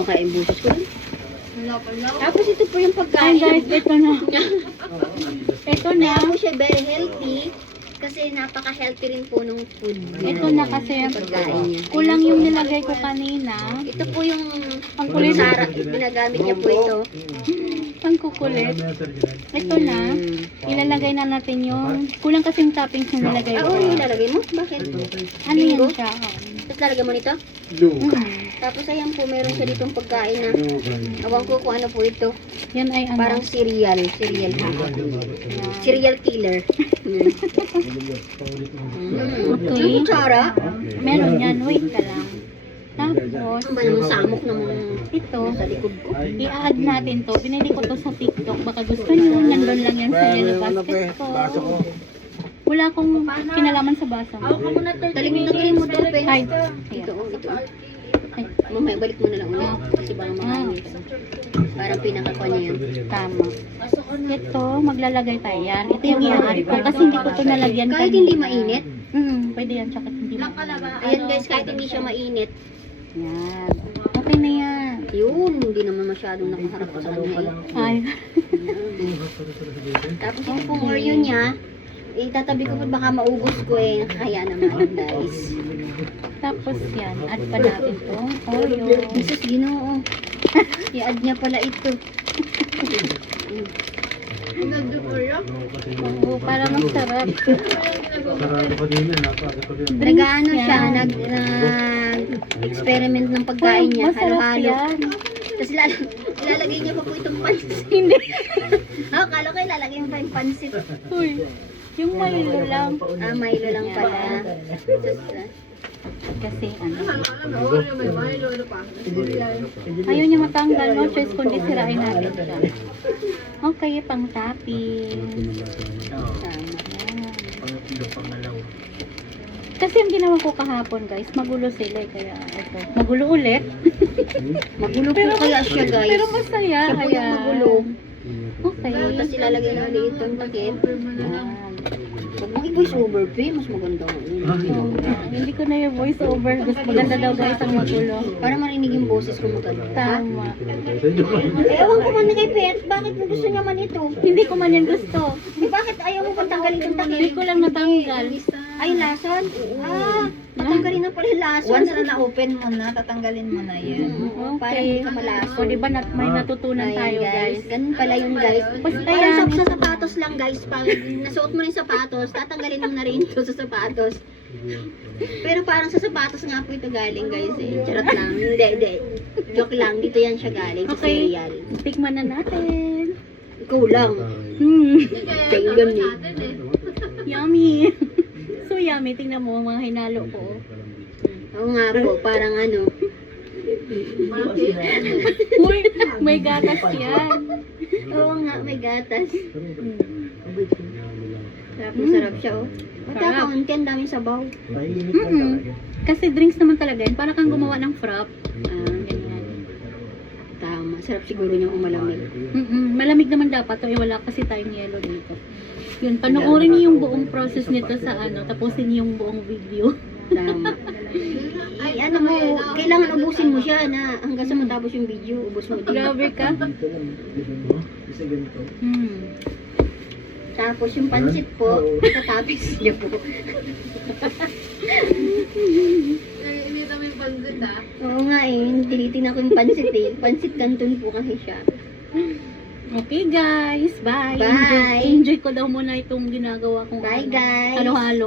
Kaya yung busis ko. Tapos ito po yung pagkain. Guys, ito na. Ito na. Kaya po siya very healthy. Kasi napaka-healthy rin po nung food. Ito na kasi Pagkain niya. kulang yung nilagay ko kanina. Ito po yung Ang kulit. Sara, ginagamit niya po ito. Ang kukulit. Ito na. Ilalagay na natin yung kulang kasing toppings na nilagay Ah, ko. oo, ilalagay mo? Bakit? Ano yan Bingo? siya? Tapos lalagay mo nito? Tapos ayan po, meron siya ditong pagkain na awan ko kung ano po ito. Yan ay ano. Parang cereal. Cereal killer. Okay. Yung kutsara. Meron yan. Wait ka lang. Tapos, Ang ba namang samok ng mga ito. sa likod ko? I-add natin to. Binili ko to sa TikTok. Baka gusto nyo. Nandun lang yan sa yellow basket ko. Wala akong kinalaman sa basa mo. Talim mo to, Pe. Ay. Ito, oh, ito. Ay. Mamaya, balik mo na lang ulit. Kasi baka makain ka. Parang pinakakwa niya yan. Tama. Ito, maglalagay tayo yan. Ito yung i-add ko. Kasi hindi ko to nalagyan Kahit kanina. hindi mainit. Pwede yan. Tsaka hindi mainit. Ayan guys, kahit hindi siya mainit. Yan. Okay na yan. Yun, hindi naman masyadong nakaharap sa kanya. Ay. Tapos ito pong Oreo niya, itatabi ko po baka maubos ko eh. Kaya naman guys. Tapos yan. Add pa natin tong Oreo. Jesus, Ginoo. I-add niya pala ito. Oo, para masarap. Nag-ano siya, nag-experiment ng pagkain niya. Masarap Halo-halo. yan. Tapos ilalagay niya pa po itong pansit. Hindi. Akala ko ilalagay mo pa yung pansit. Uy. Yung Milo lang. Ah, Milo lang pala. Kasi ano. Ayaw niya matanggal. No choice kundi sirain natin siya. Okay, pang topping. Kasi ang ginawa ko kahapon guys, magulo sila eh, kaya ito. Magulo ulit. Magulo po kaya siya guys. Pero masaya. Siya po yung magulo. Okay. Tapos ilalagay na ulit itong takip. Huwag mong i-voice over, Pe. Mas maganda ko. Hindi ko na yung voice over. Gusto maganda daw guys ang magulo. Para marinig yung boses ko maganda. Tama. Ewan ko man na kay Pet, bakit mo gusto niya man ito? Hindi ko man yan gusto. Bakit ayaw mo pang tanggalin yung takip? Hindi ko lang natanggal. Ay, lason? Ah, tatanggalin na pala yung lason. Once na na-open mo na, tatanggalin mo na yan. Para hindi ka malason. O diba may natutunan tayo guys. Ganun pala yung guys. Basta Parang yan. sa sapatos lang guys. Pag nasuot mo na yung sapatos, tatanggalin mo na rin ito sa sapatos. Pero parang sa sapatos nga po ito galing guys eh. Charot lang. Hindi. Joke lang. Dito yan siya galing sa Okay. cereal. Tikman na natin. Ikaw lang. Tingnan eh. Yummy. So yummy. Tingnan mo ang mga hinalo ko. Oo nga po. Parang ano. Uy, may gatas yan. Oo nga. May gatas. Sarap siya oh. Pati Sarap. kaunti. Ang daming sabaw. Kasi drinks naman talaga yan. Para kang gumawa ng frap. Ganyan. Tama. Sarap siguro niyang umalamig. Malamig naman dapat. O wala kasi tayong yelo dito. Yun, panoorin niyo yung buong process nito sa ano. Tapusin niyo yung buong video. Tama. Ay, ano mo, kailangan ubusin mo siya na hanggang sa matapos yung video, ubus mo din. Grabe ka. Tapos yung pansit po, tatapis niya po. Oo nga eh, tinitingnan ko yung pansit eh. Pansit canton po kasi siya. Okay guys, bye. Bye. Enjoy ko daw muna itong ginagawa kong Bye ano, guys. halo-halo.